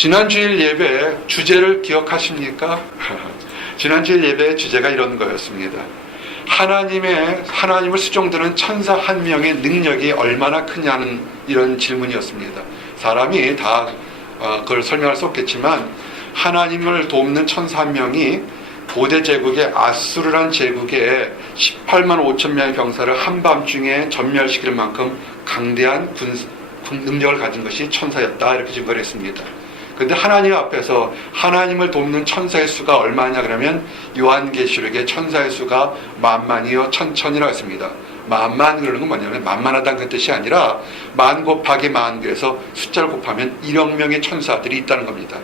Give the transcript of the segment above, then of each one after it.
지난주일 예배 주제를 기억하십니까? 지난주일 예배의 주제가 이런 거였습니다. 하나님을 수종드는 천사 한 명의 능력이 얼마나 크냐는 이런 질문이었습니다. 사람이 다 그걸 설명할 수 없겠지만 하나님을 돕는 천사 한 명이 고대 제국의 아수르란 제국의 18만 5천 명의 병사를 한밤중에 전멸시킬 만큼 강대한 능력을 가진 것이 천사였다, 이렇게 증거를 했습니다. 그런데 하나님 앞에서 하나님을 돕는 천사의 수가 얼마냐 그러면 요한계시록의 천사의 수가 만만이요 천천이라고 했습니다. 만만 그러는 건 뭐냐면 만만하다는 뜻이 아니라 만 곱하기 만, 그래서 숫자를 곱하면 1억 명의 천사들이 있다는 겁니다.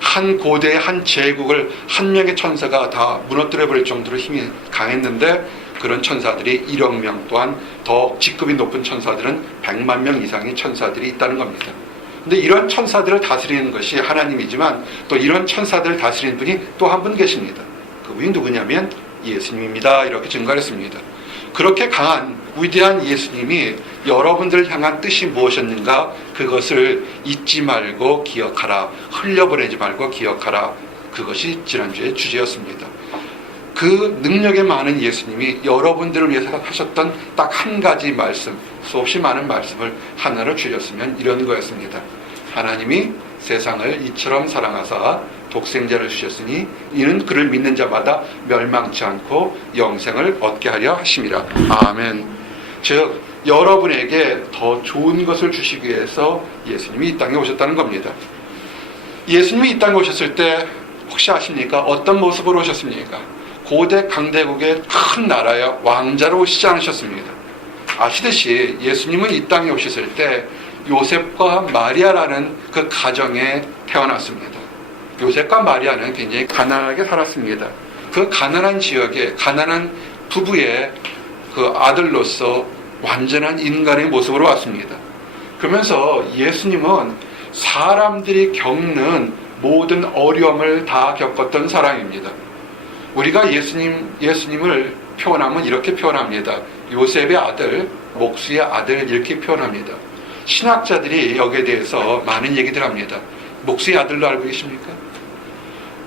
한 고대의 한 제국을 한 명의 천사가 다 무너뜨려버릴 정도로 힘이 강했는데 그런 천사들이 1억 명, 또한 더 직급이 높은 천사들은 100만 명 이상의 천사들이 있다는 겁니다. 근데 이런 천사들을 다스리는 것이 하나님이지만 또 이런 천사들을 다스리는 분이 또 한 분 계십니다. 그분이 누구냐면 예수님입니다, 이렇게 증거했습니다. 그렇게 강한 위대한 예수님이 여러분들을 향한 뜻이 무엇이었는가, 그것을 잊지 말고 기억하라, 흘려보내지 말고 기억하라, 그것이 지난주의 주제였습니다. 그 능력에 많은 예수님이 여러분들을 위해서 하셨던 딱 한 가지 말씀, 수없이 많은 말씀을 하나로 줄였으면 이런 거였습니다. 하나님이 세상을 이처럼 사랑하사 독생자를 주셨으니 이는 그를 믿는 자마다 멸망치 않고 영생을 얻게 하려 하심이라. 아멘. 즉 여러분에게 더 좋은 것을 주시기 위해서 예수님이 이 땅에 오셨다는 겁니다. 예수님이 이 땅에 오셨을 때 혹시 아십니까? 어떤 모습으로 오셨습니까? 고대 강대국의 큰 나라의 왕자로 오시지 않으셨습니다. 아시듯이 예수님은 이 땅에 오셨을 때 요셉과 마리아라는 그 가정에 태어났습니다. 요셉과 마리아는 굉장히 가난하게 살았습니다. 그 가난한 지역에 가난한 부부의 그 아들로서 완전한 인간의 모습으로 왔습니다. 그러면서 예수님은 사람들이 겪는 모든 어려움을 다 겪었던 사람입니다. 우리가 예수님을 표현하면 이렇게 표현합니다. 요셉의 아들, 목수의 아들, 이렇게 표현합니다. 신학자들이 여기에 대해서 많은 얘기들 합니다. 목수의 아들로 알고 계십니까?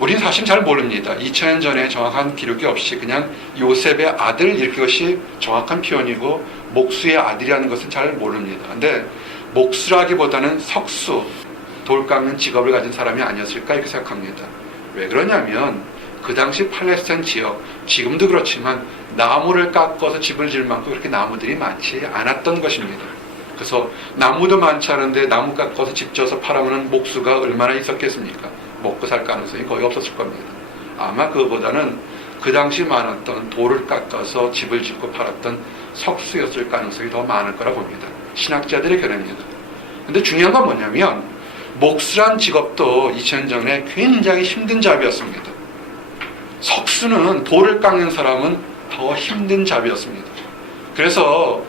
우리는 사실 잘 모릅니다. 2000년 전에 정확한 기록이 없이 그냥 요셉의 아들, 이것이 정확한 표현이고 목수의 아들이라는 것은 잘 모릅니다. 근데 목수라기보다는 석수, 돌 깎는 직업을 가진 사람이 아니었을까 이렇게 생각합니다. 왜 그러냐면 그 당시 팔레스타인 지역, 지금도 그렇지만 나무를 깎아서 집을 지을 만큼 그렇게 나무들이 많지 않았던 것입니다. 그래서 나무도 많지 않은데 나무 깎아서 집 지어서 팔아먹는 목수가 얼마나 있었겠습니까? 먹고 살 가능성이 거의 없었을 겁니다. 아마 그거보다는 그 당시 많았던 돌을 깎아서 집을 짓고 팔았던 석수였을 가능성이 더 많을 거라 봅니다. 신학자들의 견해입니다. 근데 중요한 건 뭐냐면 목수란 직업도 2000년 전에 굉장히 힘든 잡이었습니다. 석수는 돌을 깎는 사람은 더 힘든 잡이었습니다. 그래서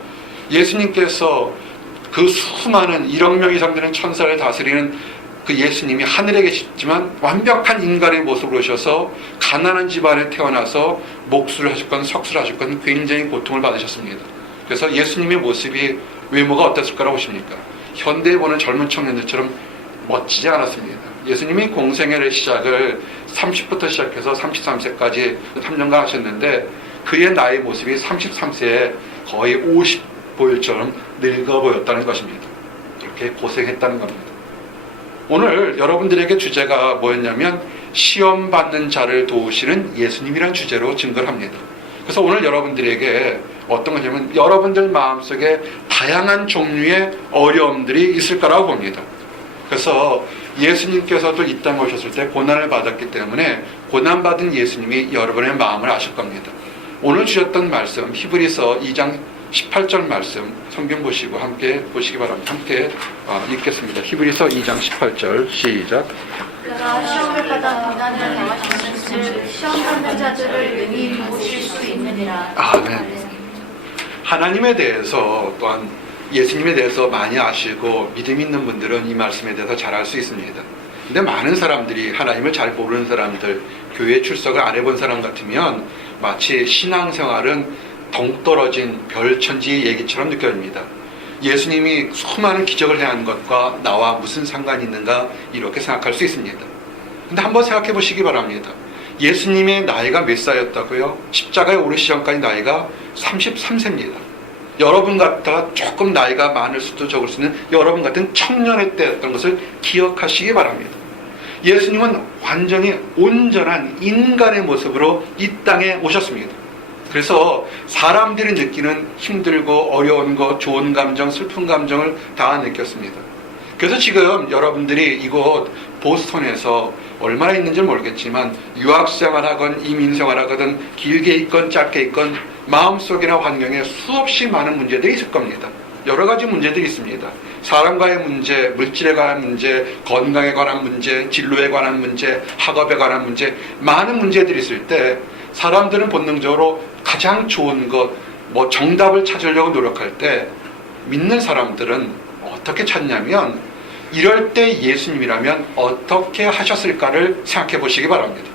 예수님께서 그 수많은 1억 명 이상 되는 천사를 다스리는 그 예수님이 하늘에 계시지만 완벽한 인간의 모습으로 오셔서 가난한 집안에 태어나서 목수를 하셨건 석수를 하셨건 굉장히 고통을 받으셨습니다. 그래서 예수님의 모습이 외모가 어땠을 거라고 보십니까? 현대에 보는 젊은 청년들처럼 멋지지 않았습니다. 예수님이 공생애를 시작을 30부터 시작해서 33세까지 3년간 하셨는데 그의 나이 모습이 33세에 거의 50보일처럼 늙어 보였다는 것입니다. 그렇게 고생했다는 겁니다. 오늘 여러분들에게 주제가 뭐였냐면 시험 받는 자를 도우시는 예수님이라는 주제로 증거를 합니다. 그래서 오늘 여러분들에게 어떤 거냐면 여러분들 마음속에 다양한 종류의 어려움들이 있을 거라고 봅니다. 그래서 예수님께서도 이 땅에 오셨을 때 고난을 받았기 때문에 고난받은 예수님이 여러분의 마음을 아실 겁니다. 오늘 주셨던 말씀 히브리서 2장 18절 말씀 성경 보시고 함께 보시기 바랍니다. 함께 읽겠습니다. 히브리서 2장 18절 시작. 그가 시험을 받아 고난을 당하셨을 시험 받는 자들을 능히 도우실 수 있느니라. 아멘. 하나님에 대해서 또한 예수님에 대해서 많이 아시고 믿음 있는 분들은 이 말씀에 대해서 잘 알 수 있습니다. 근데 많은 사람들이 하나님을 잘 모르는 사람들, 교회 출석을 안 해본 사람 같으면 마치 신앙생활은 동떨어진 별천지의 얘기처럼 느껴집니다. 예수님이 수많은 기적을 행한 것과 나와 무슨 상관이 있는가 이렇게 생각할 수 있습니다. 근데 한번 생각해 보시기 바랍니다. 예수님의 나이가 몇 살이었다고요? 십자가에 오르시 전까지 나이가 33세입니다. 여러분 같아 조금 나이가 많을 수도 적을 수 있는 여러분 같은 청년의 때였던 것을 기억하시기 바랍니다. 예수님은 완전히 온전한 인간의 모습으로 이 땅에 오셨습니다. 그래서 사람들이 느끼는 힘들고 어려운 것, 좋은 감정, 슬픈 감정을 다 느꼈습니다. 그래서 지금 여러분들이 이곳 보스턴에서 얼마나 있는지 모르겠지만 유학생활하건 이민생활하건 길게 있건 짧게 있건 마음속이나 환경에 수없이 많은 문제들이 있을 겁니다. 여러 가지 문제들이 있습니다. 사람과의 문제, 물질에 관한 문제, 건강에 관한 문제, 진로에 관한 문제, 학업에 관한 문제, 많은 문제들이 있을 때 사람들은 본능적으로 가장 좋은 것, 정답을 찾으려고 노력할 때 믿는 사람들은 어떻게 찾냐면 이럴 때 예수님이라면 어떻게 하셨을까를 생각해 보시기 바랍니다.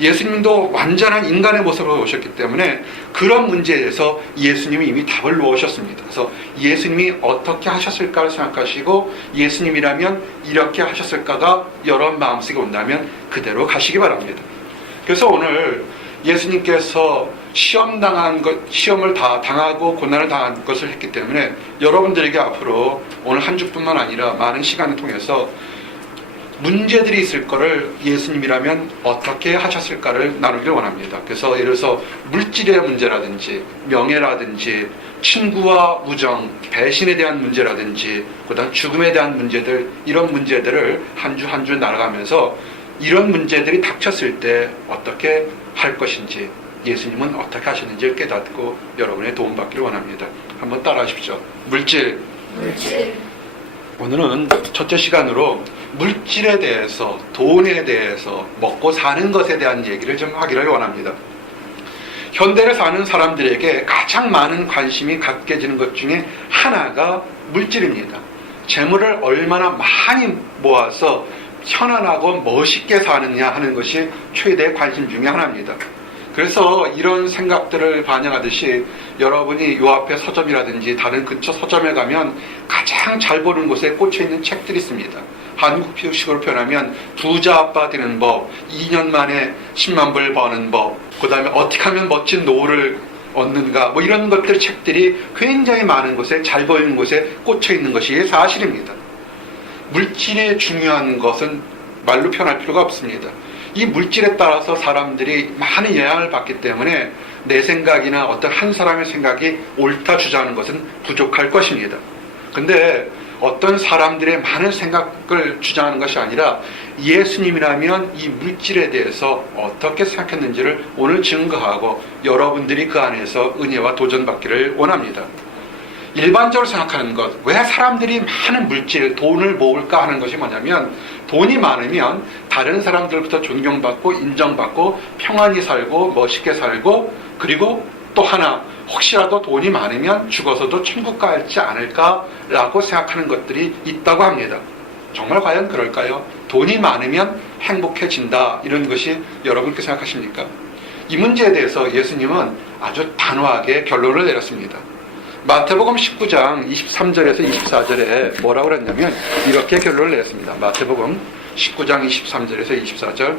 예수님도 완전한 인간의 모습으로 오셨기 때문에 그런 문제에 대해서 예수님이 이미 답을 놓으셨습니다. 그래서 예수님이 어떻게 하셨을까를 생각하시고 예수님이라면 이렇게 하셨을까가 여러분 마음속에 온다면 그대로 가시기 바랍니다. 그래서 오늘 예수님께서 시험을 다 당하고 고난을 당한 것을 했기 때문에 여러분들에게 앞으로 오늘 한 주뿐만 아니라 많은 시간을 통해서 문제들이 있을 거를 예수님이라면 어떻게 하셨을까를 나누길 원합니다. 그래서 예를 들어서 물질의 문제라든지 명예라든지 친구와 우정, 배신에 대한 문제라든지 그다음 죽음에 대한 문제들, 이런 문제들을 한 주 한 주 나아가면서 이런 문제들이 닥쳤을 때 어떻게 할 것인지 예수님은 어떻게 하시는지를 깨닫고 여러분의 도움받기를 원합니다. 한번 따라 하십시오. 물질. 오늘은 첫째 시간으로 물질에 대해서, 돈에 대해서, 먹고 사는 것에 대한 얘기를 좀 하기를 원합니다. 현대를 사는 사람들에게 가장 많은 관심이 갖게지는 것 중에 하나가 물질입니다. 재물을 얼마나 많이 모아서 편안하고 멋있게 사느냐 하는 것이 최대의 관심 중에 하나입니다. 그래서 이런 생각들을 반영하듯이 여러분이 요 앞에 서점이라든지 다른 근처 서점에 가면 가장 잘 보는 곳에 꽂혀있는 책들이 있습니다. 한국식으로 표현하면 부자 아빠 되는 법, 2년 만에 10만 불 버는 법, 그 다음에 어떻게 하면 멋진 노후를 얻는가, 이런 것들 책들이 굉장히 많은 곳에, 잘 보이는 곳에 꽂혀있는 것이 사실입니다. 물질이 중요한 것은 말로 표현할 필요가 없습니다. 이 물질에 따라서 사람들이 많은 영향을 받기 때문에 내 생각이나 어떤 한 사람의 생각이 옳다 주장하는 것은 부족할 것입니다. 근데 어떤 사람들의 많은 생각을 주장하는 것이 아니라 예수님이라면 이 물질에 대해서 어떻게 생각했는지를 오늘 증거하고 여러분들이 그 안에서 은혜와 도전받기를 원합니다. 일반적으로 생각하는 것, 왜 사람들이 많은 물질, 돈을 모을까 하는 것이 뭐냐면 돈이 많으면 다른 사람들부터 존경받고 인정받고 평안히 살고 멋있게 살고, 그리고 또 하나, 혹시라도 돈이 많으면 죽어서도 천국 가지 않을까라고 생각하는 것들이 있다고 합니다. 정말 과연 그럴까요? 돈이 많으면 행복해진다, 이런 것이 여러분께 생각하십니까? 이 문제에 대해서 예수님은 아주 단호하게 결론을 내렸습니다. 마태복음 19장 23절에서 24절에 뭐라고 그랬냐면 이렇게 결론을 내렸습니다. 마태복음 19장 23절에서 24절,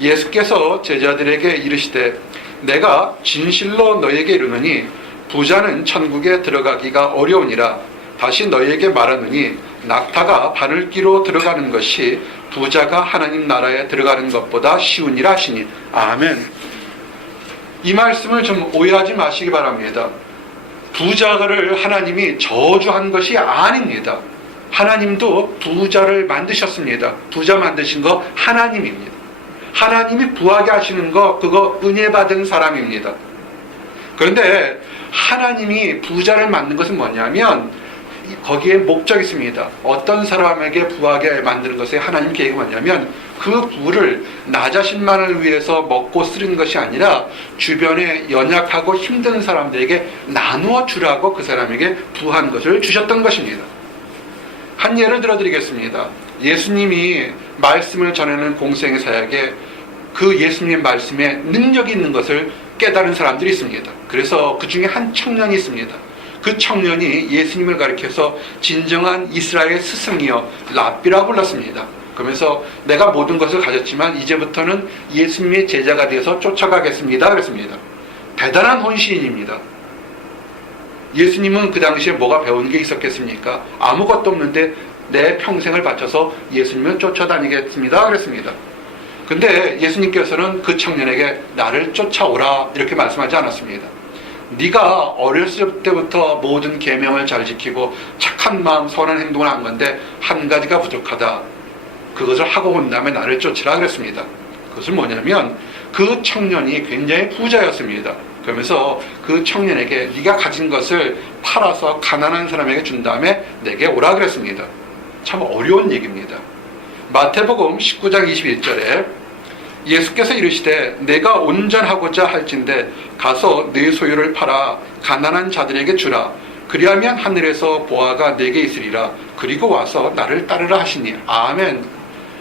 예수께서 제자들에게 이르시되 내가 진실로 너에게 이르노니 부자는 천국에 들어가기가 어려우니라. 다시 너에게 말하노니 낙타가 바늘귀로 들어가는 것이 부자가 하나님 나라에 들어가는 것보다 쉬우니라 하시니. 아멘. 이 말씀을 좀 오해하지 마시기 바랍니다. 부자를 하나님이 저주한 것이 아닙니다. 하나님도 부자를 만드셨습니다. 부자 만드신 거 하나님입니다. 하나님이 부하게 하시는 거, 그거 은혜 받은 사람입니다. 그런데 하나님이 부자를 만든 것은 뭐냐면 거기에 목적이 있습니다. 어떤 사람에게 부하게 만드는 것에 하나님 계획이 뭐냐면 그 부를 나 자신만을 위해서 먹고 쓰는 것이 아니라 주변에 연약하고 힘든 사람들에게 나누어 주라고 그 사람에게 부한 것을 주셨던 것입니다. 한 예를 들어드리겠습니다. 예수님이 말씀을 전하는 공생의 사역에 그 예수님의 말씀에 능력이 있는 것을 깨달은 사람들이 있습니다. 그래서 그 중에 한 청년이 있습니다. 그 청년이 예수님을 가리켜서 진정한 이스라엘의 스승이여 랍비라고 불렀습니다. 그러면서 내가 모든 것을 가졌지만 이제부터는 예수님의 제자가 되어서 쫓아가겠습니다 그랬습니다. 대단한 헌신입니다. 예수님은 그 당시에 뭐가 배운 게 있었겠습니까? 아무것도 없는데 내 평생을 바쳐서 예수님을 쫓아다니겠습니다 그랬습니다. 근데 예수님께서는 그 청년에게 나를 쫓아오라 이렇게 말씀하지 않았습니다. 네가 어렸을 때부터 모든 계명을 잘 지키고 착한 마음 선한 행동을 한 건데 한 가지가 부족하다. 그것을 하고 온 다음에 나를 쫓으라 그랬습니다. 그것은 뭐냐면 그 청년이 굉장히 부자였습니다. 그러면서 그 청년에게 네가 가진 것을 팔아서 가난한 사람에게 준 다음에 내게 오라 그랬습니다. 참 어려운 얘기입니다. 마태복음 19장 21절에 예수께서 이르시되 내가 온전하고자 할진대 가서 네 소유를 팔아 가난한 자들에게 주라. 그리하면 하늘에서 보화가 내게 있으리라. 그리고 와서 나를 따르라 하시니. 아멘.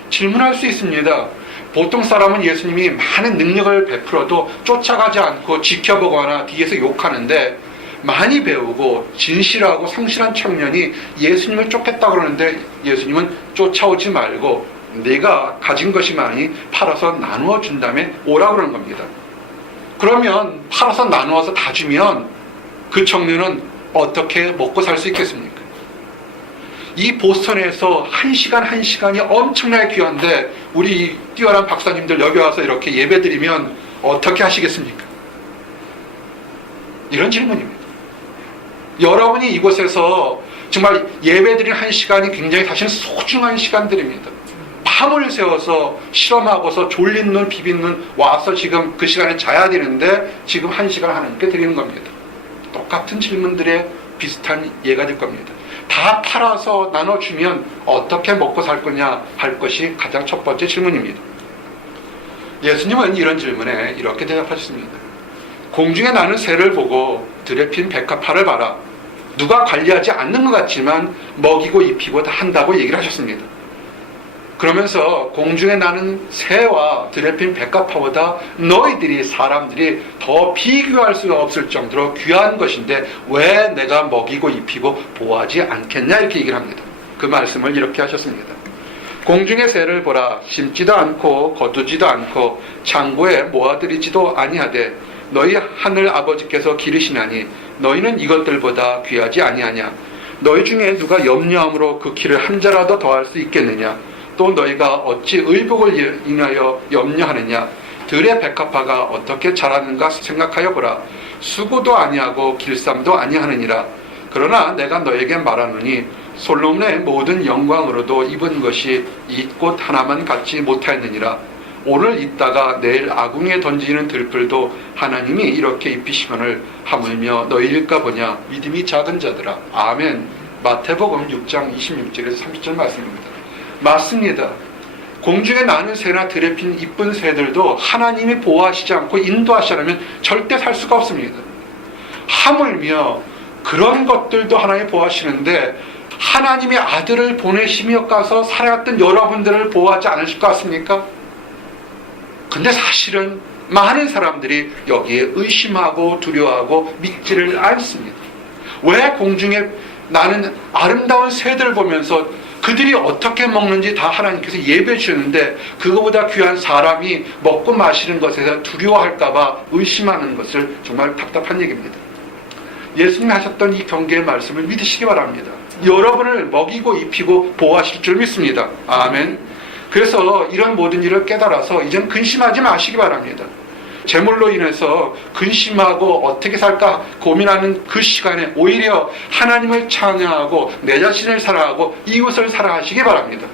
질문할 수 있습니다. 보통 사람은 예수님이 많은 능력을 베풀어도 쫓아가지 않고 지켜보거나 뒤에서 욕하는데 많이 배우고 진실하고 성실한 청년이 예수님을 쫓겠다 그러는데 예수님은 쫓아오지 말고 내가 가진 것이 많이 팔아서 나누어 준 다음에 오라 그러는 겁니다. 그러면 팔아서 나누어서 다 주면 그 청년은 어떻게 먹고 살 수 있겠습니까? 이 보스턴에서 1시간 1시간이 엄청나게 귀한데 우리 뛰어난 박사님들 여기 와서 이렇게 예배드리면 어떻게 하시겠습니까? 이런 질문입니다. 여러분이 이곳에서 정말 예배드리는 1시간이 굉장히 사실 소중한 시간들입니다. 밤을 새워서 실험하고서 졸린 눈 비빈 눈 와서 지금 그 시간에 자야 되는데 지금 1시간 하나님께 드리는 겁니다. 똑같은 질문들에 비슷한 예가 될 겁니다. 다 팔아서 나눠주면 어떻게 먹고 살 거냐 할 것이 가장 첫 번째 질문입니다. 예수님은 이런 질문에 이렇게 대답하셨습니다. 공중에 나는 새를 보고 들에 핀 백합화를 봐라. 누가 관리하지 않는 것 같지만 먹이고 입히고 다 한다고 얘기를 하셨습니다. 그러면서 공중에 나는 새와 들에 핀 백합화보다 너희들이 사람들이 더 비교할 수가 없을 정도로 귀한 것인데 왜 내가 먹이고 입히고 보호하지 않겠냐 이렇게 얘기를 합니다. 그 말씀을 이렇게 하셨습니다. 공중의 새를 보라. 심지도 않고 거두지도 않고 창고에 모아들이지도 아니하되 너희 하늘 아버지께서 기르시나니 너희는 이것들보다 귀하지 아니하냐. 너희 중에 누가 염려함으로 그 키를 한 자라도 더할 수 있겠느냐. 또 너희가 어찌 의복을 인하여 염려하느냐. 들의 백합화가 어떻게 자라는가 생각하여 보라. 수고도 아니하고 길쌈도 아니하느니라. 그러나 내가 너에게 말하노니 솔로몬의 모든 영광으로도 입은 것이 이 꽃 하나만 갖지 못하였느니라. 오늘 입다가 내일 아궁이에 던지는 들풀도 하나님이 이렇게 입히시거늘 하물며 너희일까 보냐. 믿음이 작은 자들아. 아멘. 마태복음 6장 26절에서 30절 말씀입니다. 맞습니다. 공중에 나는 새나 들에 핀 이쁜 새들도 하나님이 보호하시지 않고 인도하시지 않으면 절대 살 수가 없습니다. 하물며 그런 것들도 하나님이 보호하시는데 하나님의 아들을 보내시며 가서 살아갔던 여러분들을 보호하지 않으실 것 같습니까? 근데 사실은 많은 사람들이 여기에 의심하고 두려워하고 믿지를 않습니다. 왜 공중에 나는 아름다운 새들 보면서 그들이 어떻게 먹는지 다 하나님께서 예배해 주셨는데 그거보다 귀한 사람이 먹고 마시는 것에서 두려워할까봐 의심하는 것을 정말 답답한 얘기입니다. 예수님이 하셨던 이 경계의 말씀을 믿으시기 바랍니다. 여러분을 먹이고 입히고 보호하실 줄 믿습니다. 아멘. 그래서 이런 모든 일을 깨달아서 이젠 근심하지 마시기 바랍니다. 재물로 인해서 근심하고 어떻게 살까 고민하는 그 시간에 오히려 하나님을 찬양하고 내 자신을 사랑하고 이웃을 사랑하시기 바랍니다.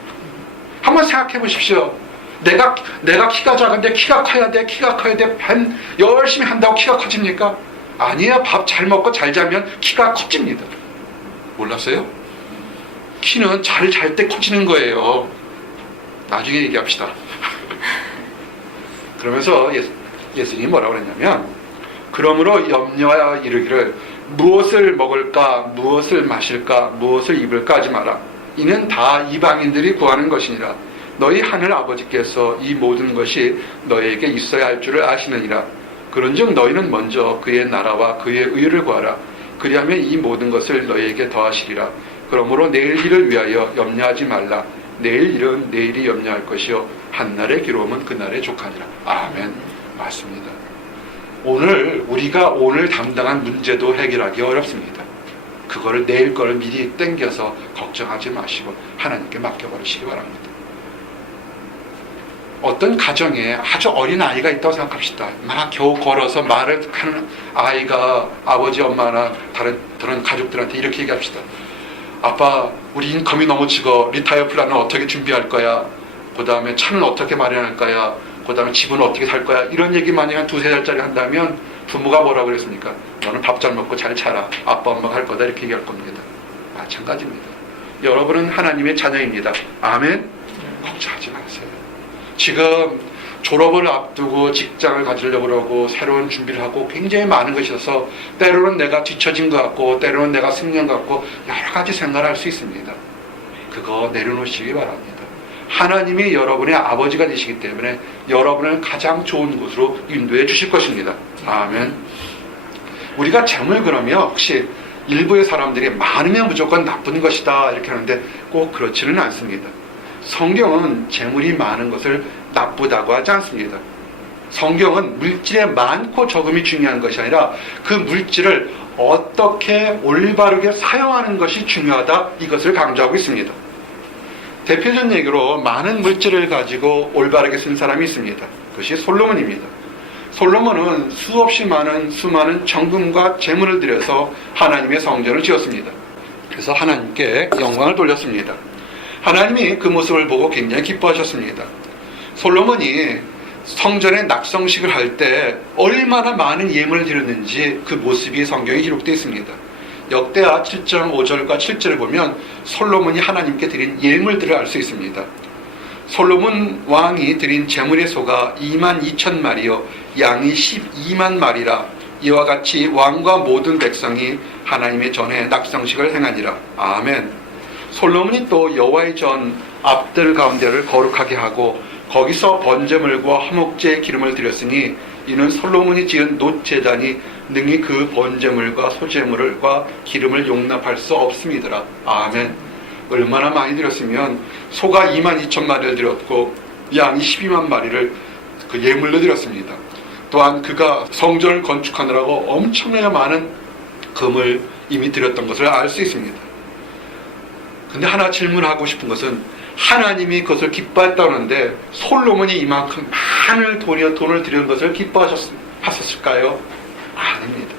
한번 생각해 보십시오. 내가 키가 작은데 키가 커야 돼. 반 열심히 한다고 키가 커집니까? 아니야. 밥 잘 먹고 잘 자면 키가 커집니다. 몰랐어요? 키는 잘 잘 때 커지는 거예요. 나중에 얘기합시다. 그러면서 예수님이 뭐라고 그랬냐면 그러므로 염려하여 이르기를 무엇을 먹을까 무엇을 마실까 무엇을 입을까 하지 마라. 이는 다 이방인들이 구하는 것이니라. 너희 하늘 아버지께서 이 모든 것이 너희에게 있어야 할 줄을 아시느니라. 그런즉 너희는 먼저 그의 나라와 그의 의를 구하라. 그리하면 이 모든 것을 너희에게 더하시리라. 그러므로 내일 일을 위하여 염려하지 말라. 내일 일은 내일이 염려할 것이요 한날의 괴로움은 그날의 족하니라. 아멘. 맞습니다. 우리가 오늘 담당한 문제도 해결하기 어렵습니다. 그거를 내일 거를 미리 땡겨서 걱정하지 마시고 하나님께 맡겨버리시기 바랍니다. 어떤 가정에 아주 어린 아이가 있다고 생각합시다. 막 겨우 걸어서 말을 하는 아이가 아버지 엄마나 다른 가족들한테 이렇게 얘기합시다. 아빠, 우리 인컴이 너무 적어. 리타이어 플랜은 어떻게 준비할 거야? 그 다음에 차는 어떻게 마련할 거야? 그 다음에 집은 어떻게 살 거야? 이런 얘기 만약에 한 2-3살짜리 한다면 부모가 뭐라고 그랬습니까? 너는 밥 잘 먹고 잘 자라. 아빠 엄마가 할 거다. 이렇게 얘기할 겁니다. 마찬가지입니다. 여러분은 하나님의 자녀입니다. 아멘? 걱정하지 마세요. 지금 졸업을 앞두고 직장을 가지려고 그러고 새로운 준비를 하고 굉장히 많은 것이 있어서 때로는 내가 뒤처진 것 같고 때로는 내가 승리한 것 같고 여러 가지 생각을 할 수 있습니다. 그거 내려놓으시기 바랍니다. 하나님이 여러분의 아버지가 되시기 때문에 여러분을 가장 좋은 곳으로 인도해 주실 것입니다. 아멘. 우리가 재물 그러면 혹시 일부의 사람들이 많으면 무조건 나쁜 것이다 이렇게 하는데 꼭 그렇지는 않습니다. 성경은 재물이 많은 것을 나쁘다고 하지 않습니다. 성경은 물질의 많고 적음이 중요한 것이 아니라 그 물질을 어떻게 올바르게 사용하는 것이 중요하다 이것을 강조하고 있습니다. 대표적인 얘기로 많은 물질을 가지고 올바르게 쓴 사람이 있습니다. 그것이 솔로몬입니다. 솔로몬은 수없이 많은 수많은 정금과 재물을 들여서 하나님의 성전을 지었습니다. 그래서 하나님께 영광을 돌렸습니다. 하나님이 그 모습을 보고 굉장히 기뻐하셨습니다. 솔로몬이 성전의 낙성식을 할 때 얼마나 많은 예물을 드렸는지 그 모습이 성경에 기록되어 있습니다. 역대하 7장 5절과 7절을 보면 솔로몬이 하나님께 드린 예물들을 알 수 있습니다. 솔로몬 왕이 드린 제물의 소가 22,000마리요 양이 12만 마리라. 이와 같이 왕과 모든 백성이 하나님의 전에 낙성식을 행하니라. 아멘. 솔로몬이 또 여호와의 전 앞들 가운데를 거룩하게 하고 거기서 번제물과 화목제의 기름을 드렸으니 이는 솔로몬이 지은 놋제단이 능히 그 번제물과 소제물과 기름을 용납할 수 없음이더라. 아멘. 얼마나 많이 드렸으면 소가 22,000마리를 드렸고 양이 12만 마리를 그 예물로 드렸습니다. 또한 그가 성전을 건축하느라고 엄청나게 많은 금을 이미 드렸던 것을 알 수 있습니다. 근데 하나 질문하고 싶은 것은 하나님이 그것을 기뻐했다는데 솔로몬이 이만큼 많은 돈을 드린 것을 기뻐하셨을까요? 아닙니다.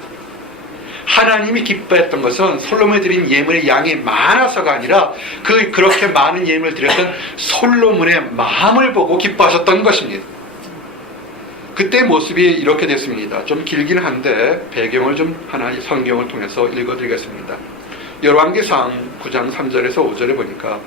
하나님이 기뻐했던 것은 솔로몬이 드린 예물의 양이 많아서가 아니라 그렇게 많은 예물을 드렸던 솔로몬의 마음을 보고 기뻐하셨던 것입니다. 그때 모습이 이렇게 됐습니다. 좀 길긴 한데 배경을 좀 하나 성경을 통해서 읽어드리겠습니다. 열왕기상 9장 3절에서 5절에 보니까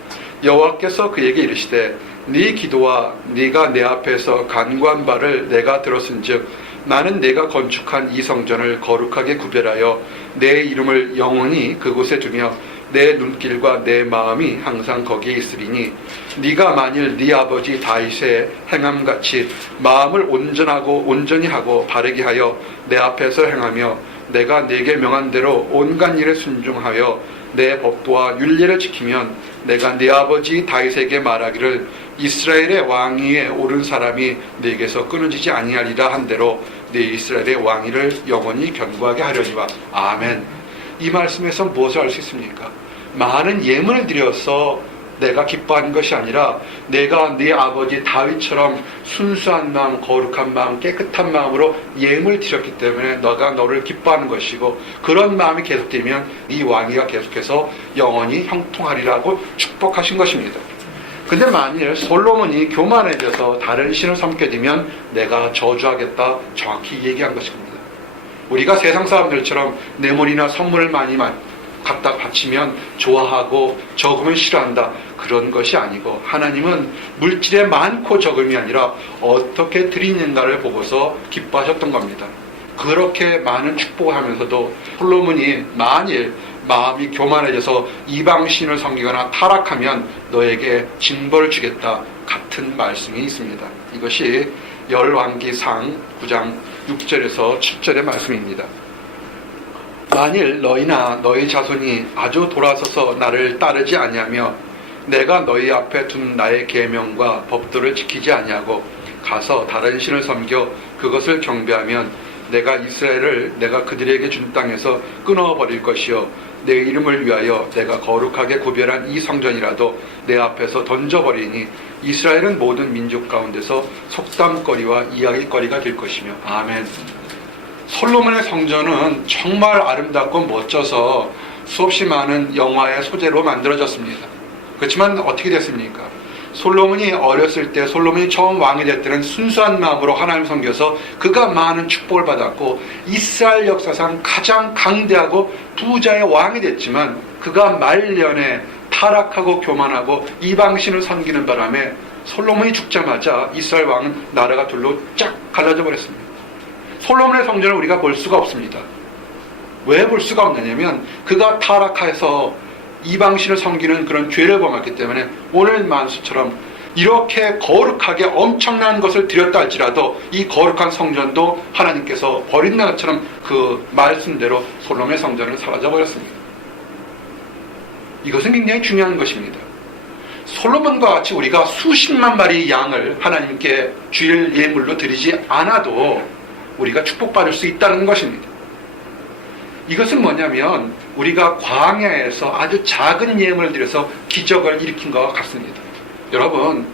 여호와께서 그에게 이르시되 네 기도와 네가 내 앞에서 간구한 바를 내가 들었은즉 나는 내가 건축한 이 성전을 거룩하게 구별하여 내 이름을 영원히 그곳에 두며 내 눈길과 내 마음이 항상 거기에 있으리니 네가 만일 네 아버지 다윗의 행함같이 마음을 온전히 하고 바르게 하여 내 앞에서 행하며 내가 네게 명한 대로 온갖 일에 순종하여 내 법도와 율례를 지키면 내가 네 아버지 다윗에게 말하기를 이스라엘의 왕위에 오른 사람이 네게서 끊어지지 아니하리라 한 대로 네 이스라엘의 왕위를 영원히 견고하게 하려니와. 아멘. 이 말씀에서 무엇을 알 수 있습니까? 많은 예물을 드려서 내가 기뻐하는 것이 아니라 내가 네 아버지 다윗처럼 순수한 마음, 거룩한 마음, 깨끗한 마음으로 예물 드렸기 때문에 너가 너를 기뻐하는 것이고 그런 마음이 계속되면 네 왕위가 계속해서 영원히 형통하리라고 축복하신 것입니다. 근데 만일 솔로몬이 교만해져서 다른 신을 섬게 되면 내가 저주하겠다 정확히 얘기한 것입니다. 우리가 세상 사람들처럼 뇌물이나 선물을 많이 갖다 바치면 좋아하고 적으면 싫어한다 그런 것이 아니고 하나님은 물질에 많고 적음이 아니라 어떻게 드리는가를 보고서 기뻐하셨던 겁니다. 그렇게 많은 축복을 하면서도 솔로몬이 만일 마음이 교만해져서 이방신을 섬기거나 타락하면 너에게 징벌을 주겠다 같은 말씀이 있습니다. 이것이 열왕기상 9장 6절에서 7절의 말씀입니다. 만일 너희나 너희 자손이 아주 돌아서서 나를 따르지 아니하며 내가 너희 앞에 둔 나의 계명과 법도를 지키지 아니하고 가서 다른 신을 섬겨 그것을 경배하면 내가 이스라엘을 내가 그들에게 준 땅에서 끊어버릴 것이요 내 이름을 위하여 내가 거룩하게 구별한 이 성전이라도 내 앞에서 던져버리니 이스라엘은 모든 민족 가운데서 속담거리와 이야기거리가 될 것이며. 아멘. 솔로몬의 성전은 정말 아름답고 멋져서 수없이 많은 영화의 소재로 만들어졌습니다. 그렇지만 어떻게 됐습니까? 솔로몬이 어렸을 때, 솔로몬이 처음 왕이 될 때는 순수한 마음으로 하나님 섬겨서 그가 많은 축복을 받았고 이스라엘 역사상 가장 강대하고 부자의 왕이 됐지만 그가 말년에 타락하고 교만하고 이방신을 섬기는 바람에 솔로몬이 죽자마자 이스라엘 왕은 나라가 둘로 쫙 갈라져 버렸습니다. 솔로몬의 성전을 우리가 볼 수가 없습니다. 왜 볼 수가 없느냐면 그가 타락해서 이방신을 섬기는 그런 죄를 범했기 때문에 오늘 만수처럼 이렇게 거룩하게 엄청난 것을 드렸다 할지라도 이 거룩한 성전도 하나님께서 버린다 것처럼 그 말씀대로 솔로몬의 성전은 사라져 버렸습니다. 이것은 굉장히 중요한 것입니다. 솔로몬과 같이 우리가 수십만 마리 양을 하나님께 주일 예물로 드리지 않아도 우리가 축복받을 수 있다는 것입니다. 이것은 뭐냐면 우리가 광야에서 아주 작은 예물을 드려서 기적을 일으킨 것과 같습니다. 여러분,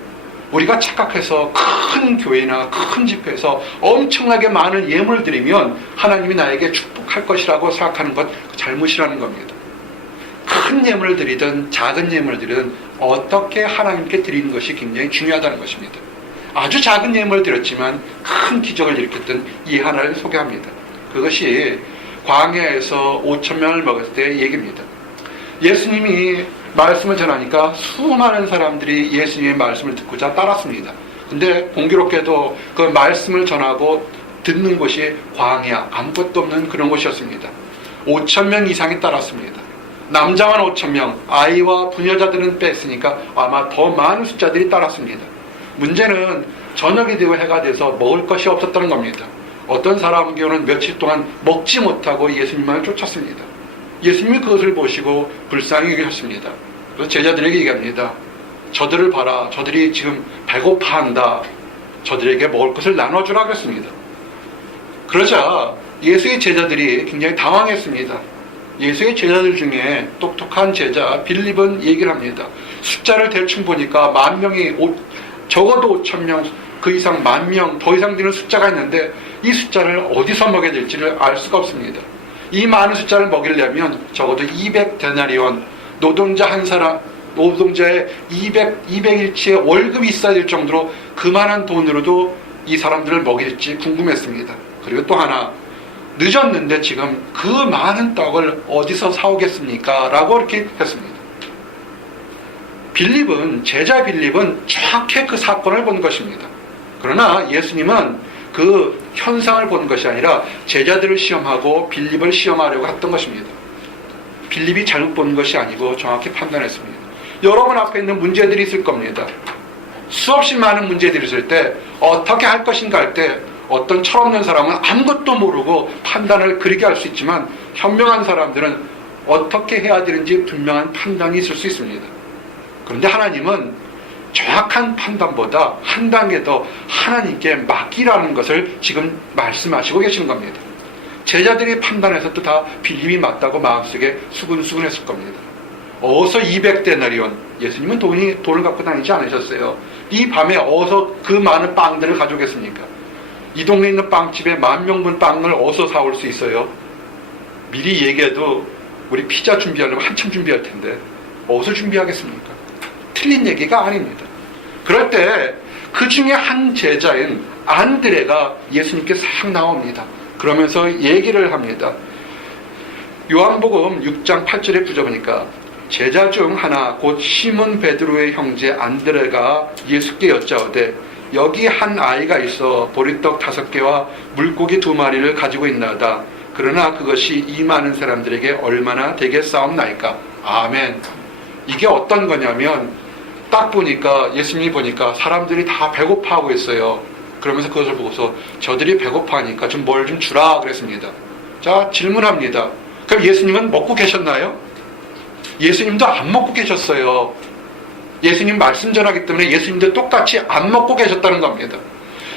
우리가 착각해서 큰 교회나 큰 집회에서 엄청나게 많은 예물을 드리면 하나님이 나에게 축복할 것이라고 생각하는 것 잘못이라는 겁니다. 큰 예물을 드리든 작은 예물을 드리든 어떻게 하나님께 드리는 것이 굉장히 중요하다는 것입니다. 아주 작은 예물을 드렸지만 큰 기적을 일으켰던 이 하나를 소개합니다. 그것이 광야에서 5,000명을 먹었을 때의 얘기입니다. 예수님이 말씀을 전하니까 수많은 사람들이 예수님의 말씀을 듣고자 따랐습니다. 근데 공교롭게도 그 말씀을 전하고 듣는 곳이 광야, 아무것도 없는 그런 곳이었습니다. 5,000명 이상이 따랐습니다. 남자만 5,000명, 아이와 부녀자들은 뺐으니까 아마 더 많은 숫자들이 따랐습니다. 문제는 저녁이 되고 해가 돼서 먹을 것이 없었다는 겁니다. 어떤 사람 경우는 며칠 동안 먹지 못하고 예수님만을 쫓았습니다. 예수님이 그것을 보시고 불쌍히 여기셨습니다. 그래서 제자들에게 얘기합니다. 저들을 봐라. 저들이 지금 배고파한다. 저들에게 먹을 것을 나눠주라 그랬습니다. 그러자 예수의 제자들이 굉장히 당황했습니다. 예수의 제자들 중에 똑똑한 제자 빌립은 얘기를 합니다. 숫자를 대충 보니까 10,000명이 적어도 5,000명, 그 이상 10,000명, 더 이상 되는 숫자가 있는데 이 숫자를 어디서 먹여야 될지를 알 수가 없습니다. 이 많은 숫자를 먹이려면 적어도 200데나리온, 노동자 한 사람, 노동자의 200일치의 월급이 있어야 될 정도로 그만한 돈으로도 이 사람들을 먹일지 궁금했습니다. 그리고 또 하나, 늦었는데 지금 그 많은 떡을 어디서 사오겠습니까? 라고 이렇게 했습니다. 제자 빌립은 정확히 그 사건을 본 것입니다. 그러나 예수님은 그 현상을 본 것이 아니라 제자들을 시험하고 빌립을 시험하려고 했던 것입니다. 빌립이 잘못 본 것이 아니고 정확히 판단했습니다. 여러분 앞에 있는 문제들이 있을 겁니다. 수없이 많은 문제들이 있을 때 어떻게 할 것인가 할 때 어떤 철없는 사람은 아무것도 모르고 판단을 그리게 할 수 있지만 현명한 사람들은 어떻게 해야 되는지 분명한 판단이 있을 수 있습니다. 그런데 하나님은 정확한 판단보다 한 단계 더 하나님께 맡기라는 것을 지금 말씀하시고 계시는 겁니다. 제자들이 판단해서 또 다 빌립이 맞다고 마음속에 수근수근했을 겁니다. 어서 200데나리온, 예수님은 돈을 갖고 다니지 않으셨어요. 이 밤에 어서 그 많은 빵들을 가져오겠습니까? 이 동네에 있는 빵집에 10,000명분 빵을 어서 사올 수 있어요? 미리 얘기해도 우리 피자 준비하려면 한참 준비할 텐데 어디서 준비하겠습니까? 틀린 얘기가 아닙니다. 그럴 때 그 중에 한 제자인 안드레가 예수님께 싹 나옵니다. 그러면서 얘기를 합니다. 요한복음 6장 8절에 붙여보니까 제자 중 하나 곧 시몬 베드로의 형제 안드레가 예수께 여짜오되 여기 한 아이가 있어 보리떡 5개와 물고기 2마리를 가지고 있나이다. 그러나 그것이 이 많은 사람들에게 얼마나 되겠사옵나이까. 아멘. 이게 어떤 거냐면 딱 보니까 예수님이 보니까 사람들이 다 배고파하고 있어요. 그러면서 그것을 보고서 저들이 배고파하니까 좀 뭘 좀 주라 그랬습니다. 자, 질문합니다. 그럼 예수님은 먹고 계셨나요? 예수님도 안 먹고 계셨어요. 예수님 말씀 전하기 때문에 예수님도 똑같이 안 먹고 계셨다는 겁니다.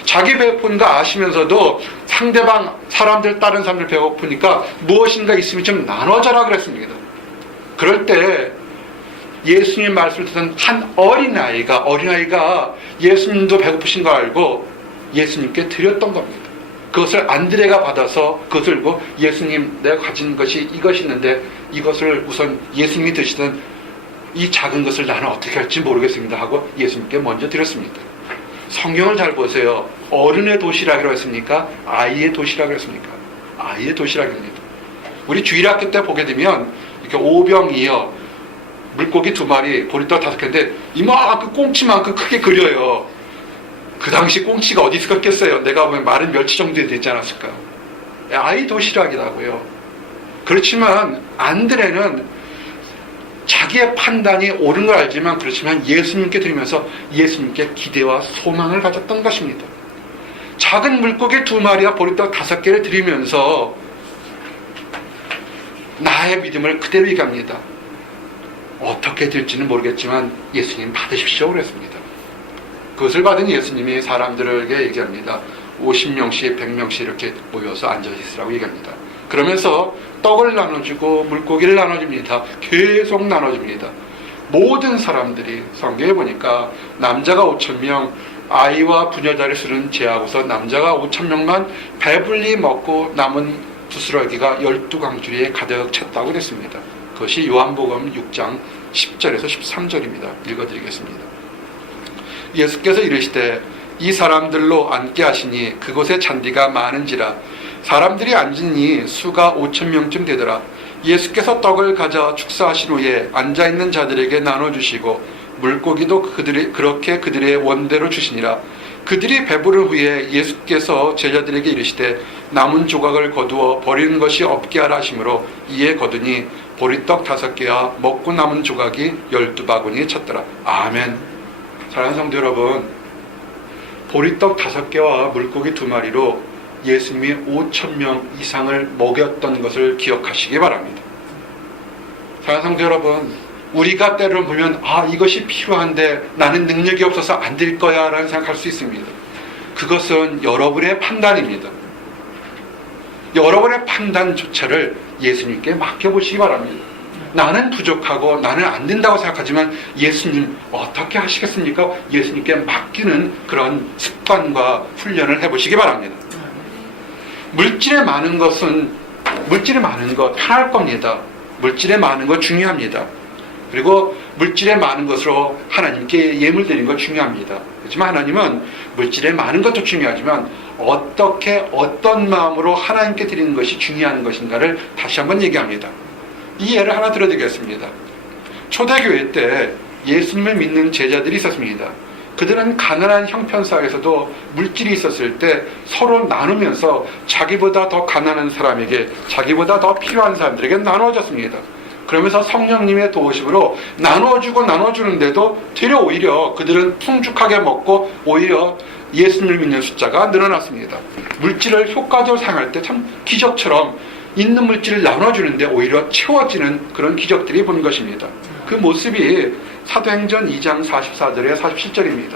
자기 배고픈 거 아시면서도 상대방 사람들, 다른 사람들 배고프니까 무엇인가 있으면 좀 나눠줘라 그랬습니다. 그럴 때 예수님 말씀을 듣던 한 어린아이가 예수님도 배고프신 거 알고 예수님께 드렸던 겁니다. 그것을 안드레가 받아서 그것을 들고 예수님, 내가 가진 것이 이것이 있는데 이것을 우선 예수님이 드시던 이 작은 것을 나는 어떻게 할지 모르겠습니다 하고 예수님께 먼저 드렸습니다. 성경을 잘 보세요. 어른의 도시락이라고 했습니까? 아이의 도시락이라고 했습니까? 아이의 도시락입니다. 우리 주일학교 때 보게 되면 이렇게 오병이어 물고기 2마리, 보리떡 5개인데 이만큼 꽁치만큼 크게 그려요. 그 당시 꽁치가 어디 있었겠어요? 내가 보면 마른 멸치 정도에 되지 않았을까? 아이 도시락이라고요. 그렇지만 안드레는 자기의 판단이 옳은 걸 알지만 그렇지만 예수님께 드리면서 예수님께 기대와 소망을 가졌던 것입니다. 작은 물고기 2마리와 보리떡 5개를 드리면서 나의 믿음을 그대로 얘기합니다. 어떻게 될지는 모르겠지만 예수님 받으십시오 그랬습니다. 그것을 받은 예수님이 사람들에게 얘기합니다. 50명씩 100명씩 이렇게 모여서 앉아있으라고 얘기합니다. 그러면서 떡을 나눠주고 물고기를 나눠줍니다. 계속 나눠줍니다. 모든 사람들이 성경에 보니까 남자가 5,000명, 아이와 부녀자를 수는 제하고서 남자가 5,000명만 배불리 먹고 남은 부스러기가 12광주리에 가득 찼다고 그랬습니다. 그것이 요한복음 6장 10절에서 13절입니다. 읽어드리겠습니다. 예수께서 이르시되 이 사람들로 앉게 하시니 그곳에 잔디가 많은지라 사람들이 앉으니 수가 5,000명쯤 되더라. 예수께서 떡을 가져 축사하신 후에 앉아있는 자들에게 나눠주시고 물고기도 그렇게 그들의 원대로 주시니라. 그들이 배부른 후에 예수께서 제자들에게 이르시되 남은 조각을 거두어 버리는 것이 없게 하라 하시므로 이에 거두니 보리떡 5개와 먹고 남은 조각이 12바구니에 찼더라. 아멘. 사랑하는 성도 여러분, 보리떡 5개와 물고기 2마리로 예수님이 5,000명 이상을 먹였던 것을 기억하시기 바랍니다. 사랑하는 성도 여러분, 우리가 때를 보면 이것이 필요한데 나는 능력이 없어서 안 될 거야 라는 생각할 수 있습니다. 그것은 여러분의 판단입니다. 여러분의 판단조차를 예수님께 맡겨보시기 바랍니다. 나는 부족하고 나는 안 된다고 생각하지만 예수님 어떻게 하시겠습니까? 예수님께 맡기는 그런 습관과 훈련을 해보시기 바랍니다. 물질에 많은 것 편할 겁니다. 물질에 많은 것 중요합니다. 그리고 물질에 많은 것으로 하나님께 예물 드리는 것 중요합니다. 그렇지만 하나님은 물질에 많은 것도 중요하지만 어떻게 어떤 마음으로 하나님께 드리는 것이 중요한 것인가를 다시 한번 얘기합니다. 이 예를 하나 들어드리겠습니다. 초대교회 때 예수님을 믿는 제자들이 있었습니다. 그들은 가난한 형편사에서도 물질이 있었을 때 서로 나누면서 자기보다 더 가난한 사람에게, 자기보다 더 필요한 사람들에게 나눠줬습니다. 그러면서 성령님의 도우심으로 나눠주는데도 되려 오히려 그들은 풍족하게 먹고 오히려 예수님을 믿는 숫자가 늘어났습니다. 물질을 효과적으로 사용할 때 참 기적처럼 있는 물질을 나눠주는데 오히려 채워지는 그런 기적들이 보는 것입니다. 그 모습이 사도행전 2장 44절에 47절입니다.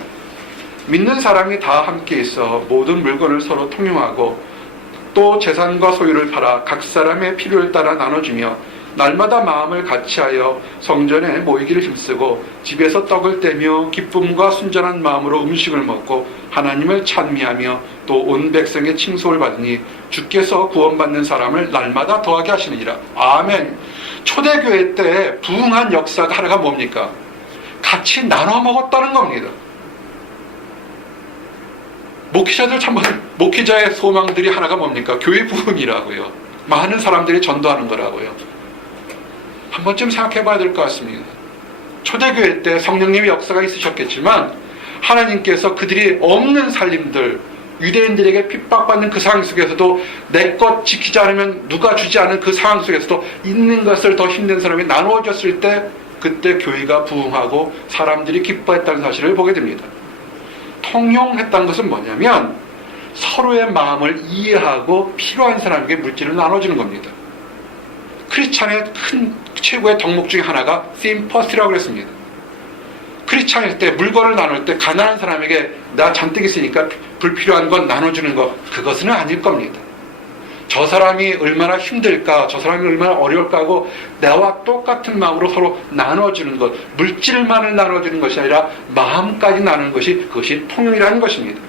믿는 사람이 다 함께 있어 모든 물건을 서로 통용하고 또 재산과 소유를 팔아 각 사람의 필요를 따라 나눠주며 날마다 마음을 같이하여 성전에 모이기를 힘쓰고 집에서 떡을 떼며 기쁨과 순전한 마음으로 음식을 먹고 하나님을 찬미하며 또 온 백성의 칭송을 받으니 주께서 구원받는 사람을 날마다 더하게 하시느니라. 아멘. 초대교회 때 부흥한 역사가 하나가 뭡니까? 같이 나눠 먹었다는 겁니다. 목회자의 소망들이 하나가 뭡니까? 교회 부흥이라고요. 많은 사람들이 전도하는 거라고요. 한 번쯤 생각해 봐야 될 것 같습니다. 초대교회 때 성령님의 역사가 있으셨겠지만 하나님께서 그들이 없는 살림들, 유대인들에게 핍박받는 그 상황 속에서도 내 것 지키지 않으면 누가 주지 않은 그 상황 속에서도 있는 것을 더 힘든 사람이 나누어졌을 때 그때 교회가 부흥하고 사람들이 기뻐했다는 사실을 보게 됩니다. 통용했다는 것은 뭐냐면 서로의 마음을 이해하고 필요한 사람에게 물질을 나눠주는 겁니다. 크리스찬의 큰 최고의 덕목 중에 하나가 심퍼스라고 그랬습니다. 크리스찬일 때 물건을 나눌 때 가난한 사람에게 나 잔뜩 있으니까 불필요한 건 나눠주는 것, 그것은 아닐 겁니다. 저 사람이 얼마나 힘들까, 저 사람이 얼마나 어려울까 하고 나와 똑같은 마음으로 서로 나눠주는 것, 물질만을 나눠주는 것이 아니라 마음까지 나누는 것이, 그것이 통용이라는 것입니다.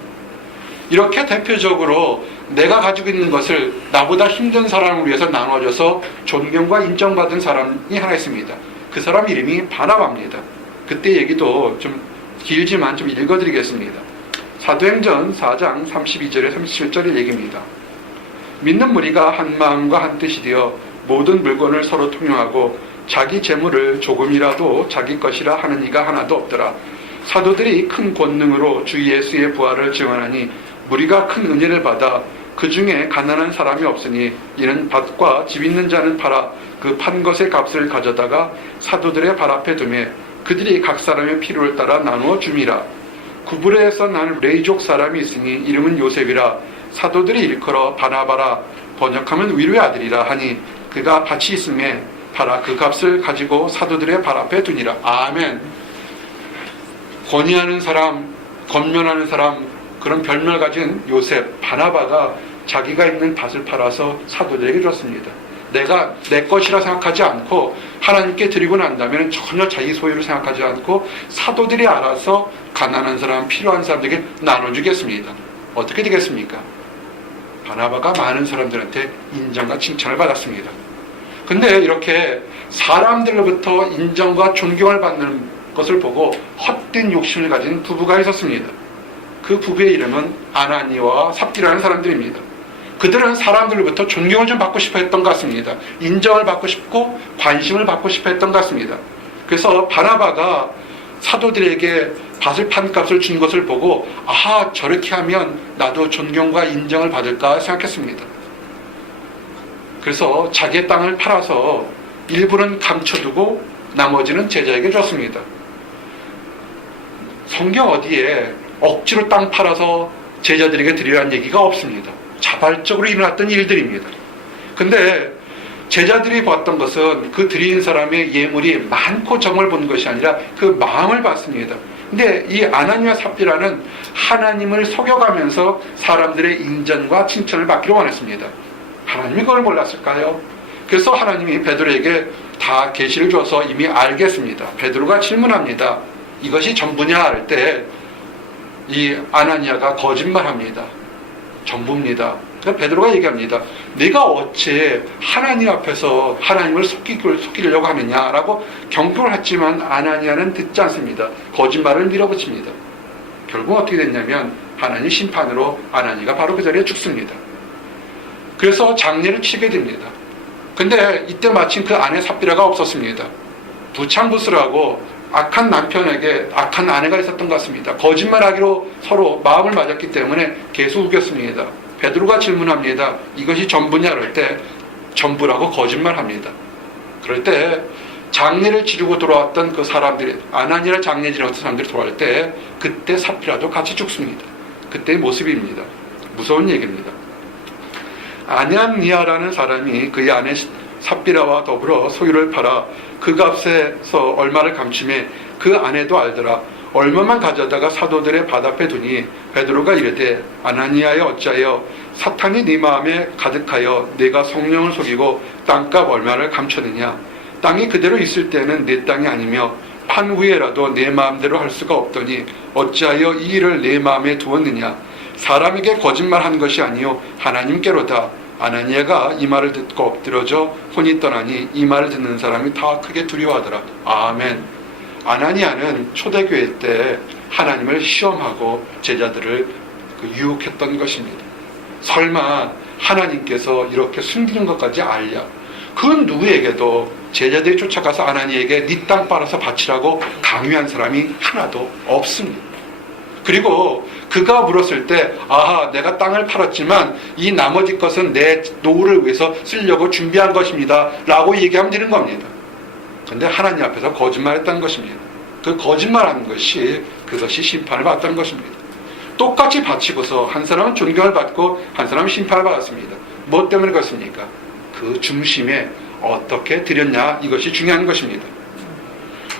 이렇게 대표적으로 내가 가지고 있는 것을 나보다 힘든 사람을 위해서 나눠줘서 존경과 인정받은 사람이 하나 있습니다. 그 사람 이름이 바나바입니다. 그때 얘기도 좀 길지만 좀 읽어드리겠습니다. 사도행전 4장 32절에 37절의 얘기입니다. 믿는 무리가 한 마음과 한 뜻이 되어 모든 물건을 서로 통용하고 자기 재물을 조금이라도 자기 것이라 하는 이가 하나도 없더라. 사도들이 큰 권능으로 주 예수의 부활을 증언하니 무리가 큰 은혜를 받아 그 중에 가난한 사람이 없으니 이는 밭과 집 있는 자는 팔아 그 판 것의 값을 가져다가 사도들의 발 앞에 두매 그들이 각 사람의 필요를 따라 나누어 줌이라. 구브레에서 난 레이족 사람이 있으니 이름은 요셉이라. 사도들이 일컬어 바나바라 번역하면 위로의 아들이라 하니 그가 밭이 있음에 팔아 그 값을 가지고 사도들의 발 앞에 두니라. 아멘. 권위하는 사람, 권면하는 사람, 그런 별명을 가진 요셉, 바나바가 자기가 있는 밭을 팔아서 사도들에게 줬습니다. 내가 내 것이라 생각하지 않고 하나님께 드리고 난다면 전혀 자기 소유를 생각하지 않고 사도들이 알아서 가난한 사람, 필요한 사람들에게 나눠주겠습니다. 어떻게 되겠습니까? 바나바가 많은 사람들한테 인정과 칭찬을 받았습니다. 근데 이렇게 사람들로부터 인정과 존경을 받는 것을 보고 헛된 욕심을 가진 부부가 있었습니다. 그 부부의 이름은 아나니와 삽디라는 사람들입니다. 그들은 사람들로부터 존경을 좀 받고 싶어 했던 것 같습니다. 인정을 받고 싶고 관심을 받고 싶어 했던 것 같습니다. 그래서 바나바가 사도들에게 밭을 판 값을 준 것을 보고 아하, 저렇게 하면 나도 존경과 인정을 받을까 생각했습니다. 그래서 자기의 땅을 팔아서 일부는 감춰두고 나머지는 제자에게 줬습니다. 성경 어디에 억지로 땅 팔아서 제자들에게 드리라는 얘기가 없습니다. 자발적으로 일어났던 일들입니다. 근데 제자들이 봤던 것은 그 드린 사람의 예물이 많고 적음을 본 것이 아니라 그 마음을 봤습니다. 근데 이 아나니와 삽비라는 하나님을 속여가면서 사람들의 인정과 칭찬을 받기를 원했습니다. 하나님이 그걸 몰랐을까요? 그래서 하나님이 베드로에게 다 계시를 줘서 이미 알겠습니다. 베드로가 질문합니다. 이것이 전부냐 할 때 이 아나니아가 거짓말합니다. 전부입니다. 그래서 베드로가 얘기합니다. 네가 어찌 하나님 앞에서 하나님을 속이려고 하느냐라고 경고를 했지만 아나니아는 듣지 않습니다. 거짓말을 밀어붙입니다. 결국 어떻게 됐냐면 하나님 심판으로 아나니아가 바로 그 자리에 죽습니다. 그래서 장례를 치게 됩니다. 근데 이때 마침 그 아내 삽비라가 없었습니다. 부창부수라고 악한 남편에게 악한 아내가 있었던 것 같습니다. 거짓말하기로 서로 마음을 맞았기 때문에 계속 우겼습니다. 베드로가 질문합니다. 이것이 전부냐 그럴 때 전부라고 거짓말합니다. 그럴 때 장례를 치르고 돌아왔던 그 사람들이 아나니아 장례 지르고 사람들이 돌아올 때 그때 삽비라도 같이 죽습니다. 그때의 모습입니다. 무서운 얘기입니다. 아나니아라는 사람이 그의 아내 삽비라와 더불어 소유를 팔아 그 값에서 얼마를 감추매 그 아내도 알더라. 얼마만 가져다가 사도들의 밭 앞에 두니 베드로가 이르되 아나니아여 어찌하여 사탄이 네 마음에 가득하여 내가 성령을 속이고 땅값 얼마를 감췄느냐. 땅이 그대로 있을 때는 내 땅이 아니며 판 후에라도 내 마음대로 할 수가 없더니 어찌하여 이 일을 내 마음에 두었느냐. 사람에게 거짓말한 것이 아니요 하나님께로다. 아나니아가 이 말을 듣고 엎드러져 혼이 떠나니 이 말을 듣는 사람이 다 크게 두려워하더라. 아멘. 아나니아는 초대교회 때 하나님을 시험하고 제자들을 유혹했던 것입니다. 설마 하나님께서 이렇게 숨기는 것까지 알랴? 그 누구에게도 제자들이 쫓아가서 아나니아에게 네 땅 빨아서 바치라고 강요한 사람이 하나도 없습니다. 그리고 그가 물었을 때 아하, 내가 땅을 팔았지만 이 나머지 것은 내 노후를 위해서 쓰려고 준비한 것입니다 라고 얘기하면 되는 겁니다. 근데 하나님 앞에서 거짓말했다는 것입니다. 그 거짓말하는 것이 그것이 심판을 받았다는 것입니다. 똑같이 바치고서 한 사람은 존경을 받고 한 사람은 심판을 받았습니다. 뭐 때문에 그렇습니까? 그 중심에 어떻게 드렸냐, 이것이 중요한 것입니다.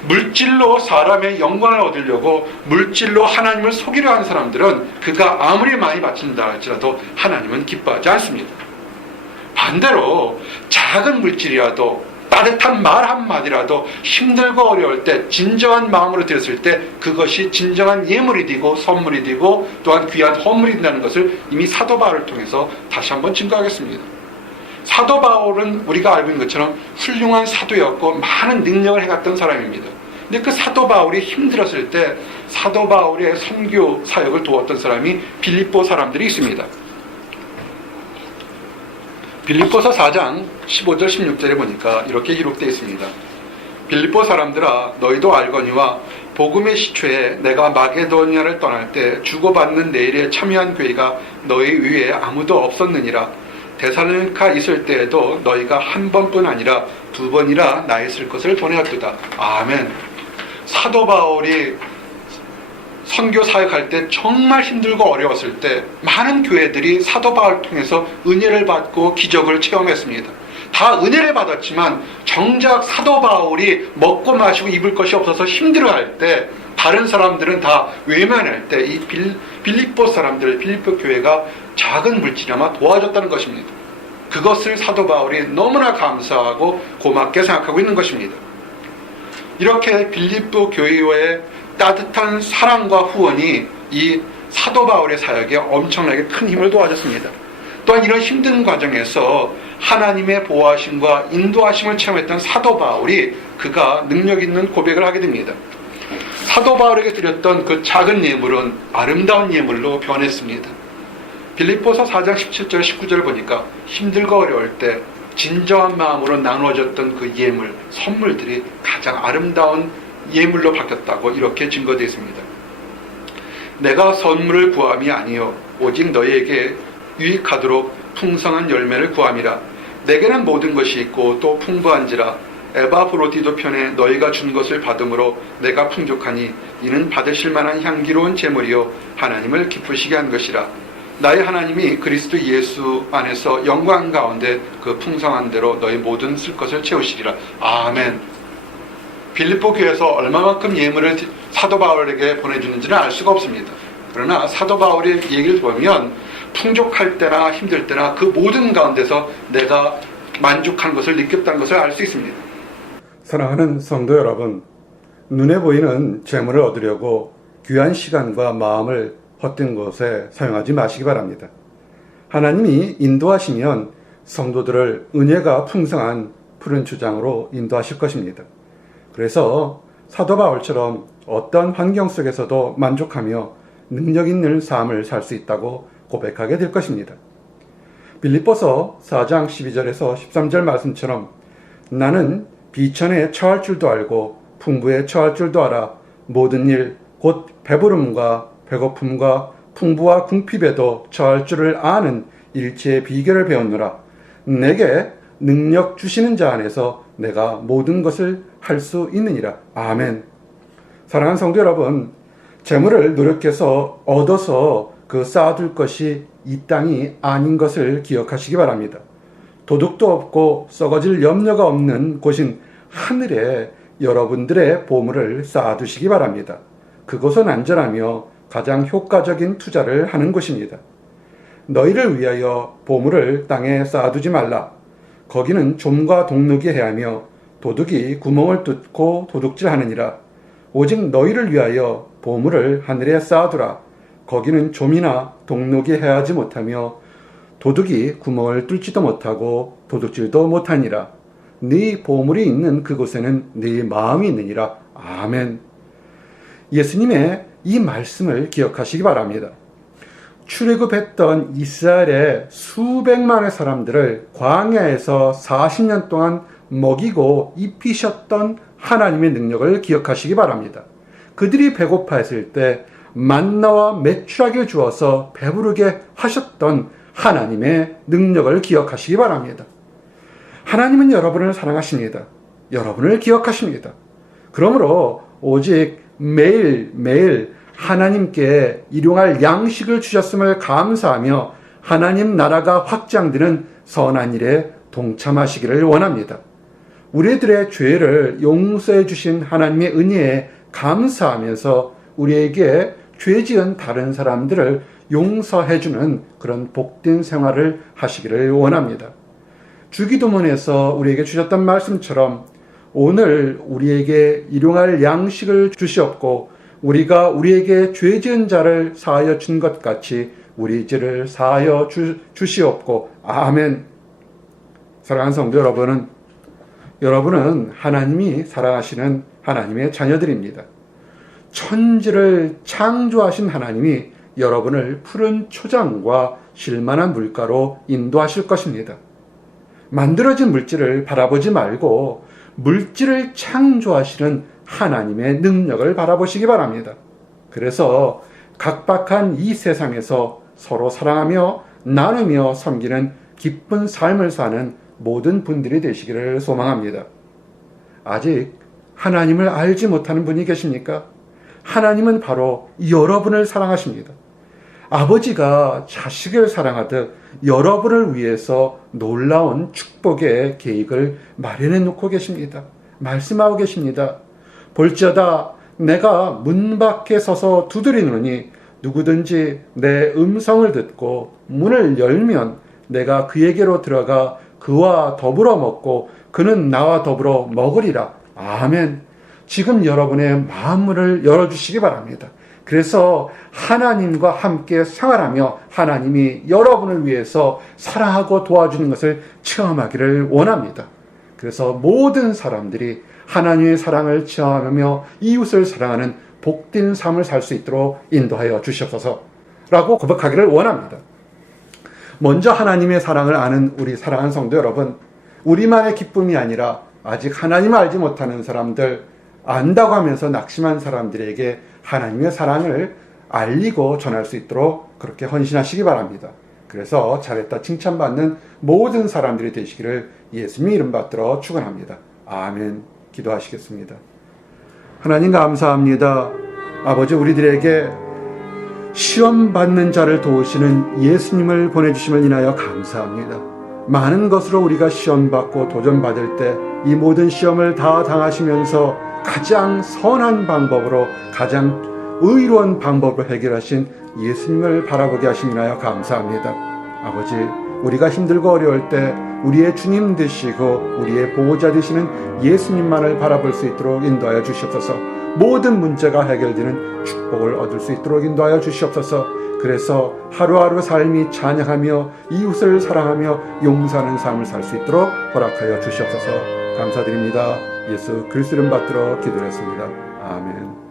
물질로 사람의 영광을 얻으려고 물질로 하나님을 속이려 하는 사람들은 그가 아무리 많이 바친다 할지라도 하나님은 기뻐하지 않습니다. 반대로 작은 물질이라도 따뜻한 말 한마디라도 힘들고 어려울 때 진정한 마음으로 드렸을 때 그것이 진정한 예물이 되고 선물이 되고 또한 귀한 헌물이 된다는 것을 이미 사도 바울을 통해서 다시 한번 증거하겠습니다. 사도 바울은 우리가 알고 있는 것처럼 훌륭한 사도였고 많은 능력을 해갔던 사람입니다. 근데 그 사도 바울이 힘들었을 때 사도 바울의 선교 사역을 도왔던 사람이 빌립보 사람들이 있습니다. 빌립보서 4장 15절 16절에 보니까 이렇게 기록되어 있습니다. 빌립보 사람들아, 너희도 알거니와 복음의 시초에 내가 마게도니아를 떠날 때 주고받는 내일에 참여한 교회가 너희 위에 아무도 없었느니라. 데살로니가 있을 때에도 너희가 한 번뿐 아니라 두 번이라 나 있을 것을 보내었도다. 아멘. 사도 바울이 선교 사역할 때 정말 힘들고 어려웠을 때 많은 교회들이 사도 바울을 통해서 은혜를 받고 기적을 체험했습니다. 다 은혜를 받았지만 정작 사도 바울이 먹고 마시고 입을 것이 없어서 힘들어할 때 다른 사람들은 다 외면할 때 이 빌립보 사람들, 빌립보 교회가 작은 물질이나마 도와줬다는 것입니다. 그것을 사도 바울이 너무나 감사하고 고맙게 생각하고 있는 것입니다. 이렇게 빌립보 교회의 따뜻한 사랑과 후원이 이 사도 바울의 사역에 엄청나게 큰 힘을 도와줬습니다. 또한 이런 힘든 과정에서 하나님의 보호하심과 인도하심을 체험했던 사도 바울이 그가 능력 있는 고백을 하게 됩니다. 사도 바울에게 드렸던 그 작은 예물은 아름다운 예물로 변했습니다. 빌립보서 4장 17절 19절을 보니까 힘들고 어려울 때 진정한 마음으로 나누어졌던 그 예물, 선물들이 가장 아름다운 예물로 바뀌었다고 이렇게 증거되어 있습니다. 내가 선물을 구함이 아니요 오직 너희에게 유익하도록 풍성한 열매를 구함이라. 내게는 모든 것이 있고 또 풍부한지라. 에바브로디도 편에 너희가 준 것을 받음으로 내가 풍족하니 이는 받으실 만한 향기로운 제물이요 하나님을 기쁘시게 한 것이라. 나의 하나님이 그리스도 예수 안에서 영광 가운데 그 풍성한 대로 너희 모든 쓸 것을 채우시리라. 아멘. 빌립보 교회에서 얼마만큼 예물을 사도 바울에게 보내주는지는 알 수가 없습니다. 그러나 사도 바울의 얘기를 보면 풍족할 때나 힘들 때나 그 모든 가운데서 내가 만족한 것을 느꼈다는 것을 알 수 있습니다. 사랑하는 성도 여러분, 눈에 보이는 재물을 얻으려고 귀한 시간과 마음을 헛된 것에 사용하지 마시기 바랍니다. 하나님이 인도하시면 성도들을 은혜가 풍성한 푸른 주장으로 인도하실 것입니다. 그래서 사도 바울처럼 어떤 환경 속에서도 만족하며 능력 있는 삶을 살 수 있다고 고백하게 될 것입니다. 빌립보서 4장 12절에서 13절 말씀처럼 나는 비천에 처할 줄도 알고 풍부에 처할 줄도 알아. 모든 일 곧 배부름과 배고픔과 풍부와 궁핍에도 처할 줄을 아는 일체의 비결을 배웠노라. 내게 능력 주시는 자 안에서 내가 모든 것을 할 수 있느니라. 아멘. 사랑하는 성도 여러분, 재물을 노력해서 얻어서 그 쌓아둘 것이 이 땅이 아닌 것을 기억하시기 바랍니다. 도둑도 없고 썩어질 염려가 없는 곳인 하늘에 여러분들의 보물을 쌓아두시기 바랍니다. 그곳은 안전하며 가장 효과적인 투자를 하는 곳입니다. 너희를 위하여 보물을 땅에 쌓아두지 말라. 거기는 좀과 동룩이 해하며 도둑이 구멍을 뚫고 도둑질하느니라. 오직 너희를 위하여 보물을 하늘에 쌓아두라. 거기는 좀이나 동룩이 해하지 못하며 도둑이 구멍을 뚫지도 못하고 도둑질도 못하니라. 네 보물이 있는 그곳에는 네 마음이 있느니라. 아멘. 예수님의 이 말씀을 기억하시기 바랍니다. 출애굽했던 이스라엘의 수백만의 사람들을 광야에서 40년 동안 먹이고 입히셨던 하나님의 능력을 기억하시기 바랍니다. 그들이 배고파했을 때 만나와 메추라기를 주어서 배부르게 하셨던 하나님의 능력을 기억하시기 바랍니다. 하나님은 여러분을 사랑하십니다. 여러분을 기억하십니다. 그러므로 오직 매일매일 하나님께 일용할 양식을 주셨음을 감사하며 하나님 나라가 확장되는 선한 일에 동참하시기를 원합니다. 우리들의 죄를 용서해 주신 하나님의 은혜에 감사하면서 우리에게 죄 지은 다른 사람들을 용서해 주는 그런 복된 생활을 하시기를 원합니다. 주기도문에서 우리에게 주셨던 말씀처럼 오늘 우리에게 일용할 양식을 주시옵고 우리가 우리에게 죄 지은 자를 사하여 준 것 같이 우리 죄를 사하여 주시옵고 아멘. 사랑하는 성도 여러분은 하나님이 사랑하시는 하나님의 자녀들입니다. 천지를 창조하신 하나님이 여러분을 푸른 초장과 쉴만한 물가로 인도하실 것입니다. 만들어진 물질을 바라보지 말고 물질을 창조하시는 하나님의 능력을 바라보시기 바랍니다. 그래서 각박한 이 세상에서 서로 사랑하며 나누며 섬기는 기쁜 삶을 사는 모든 분들이 되시기를 소망합니다. 아직 하나님을 알지 못하는 분이 계십니까? 하나님은 바로 여러분을 사랑하십니다. 아버지가 자식을 사랑하듯 여러분을 위해서 놀라운 축복의 계획을 마련해 놓고 계십니다. 말씀하고 계십니다. 볼지어다 내가 문 밖에 서서 두드리노니 누구든지 내 음성을 듣고 문을 열면 내가 그에게로 들어가 그와 더불어 먹고 그는 나와 더불어 먹으리라. 아멘. 지금 여러분의 마음문을 열어주시기 바랍니다. 그래서 하나님과 함께 생활하며 하나님이 여러분을 위해서 사랑하고 도와주는 것을 체험하기를 원합니다. 그래서 모든 사람들이 하나님의 사랑을 체험하며 이웃을 사랑하는 복된 삶을 살 수 있도록 인도하여 주시옵소서라고 고백하기를 원합니다. 먼저 하나님의 사랑을 아는 우리 사랑하는 성도 여러분, 우리만의 기쁨이 아니라 아직 하나님을 알지 못하는 사람들, 안다고 하면서 낙심한 사람들에게 하나님의 사랑을 알리고 전할 수 있도록 그렇게 헌신하시기 바랍니다. 그래서 잘했다 칭찬받는 모든 사람들이 되시기를 예수님의 이름 받들어 축원합니다. 아멘. 기도하시겠습니다. 하나님 감사합니다. 아버지, 우리들에게 시험 받는 자를 도우시는 예수님을 보내주심을 인하여 감사합니다. 많은 것으로 우리가 시험 받고 도전 받을 때 이 모든 시험을 다 당하시면서 가장 선한 방법으로 가장 의로운 방법으로 해결하신 예수님을 바라보게 하심을 인하여 감사합니다. 아버지, 우리가 힘들고 어려울 때 우리의 주님 되시고 우리의 보호자 되시는 예수님만을 바라볼 수 있도록 인도하여 주시옵소서. 모든 문제가 해결되는 축복을 얻을 수 있도록 인도하여 주시옵소서. 그래서 하루하루 삶이 찬양하며 이웃을 사랑하며 용서하는 삶을 살 수 있도록 허락하여 주시옵소서. 감사드립니다. 예수 그리스도 이름 받들어 기도했습니다. 아멘.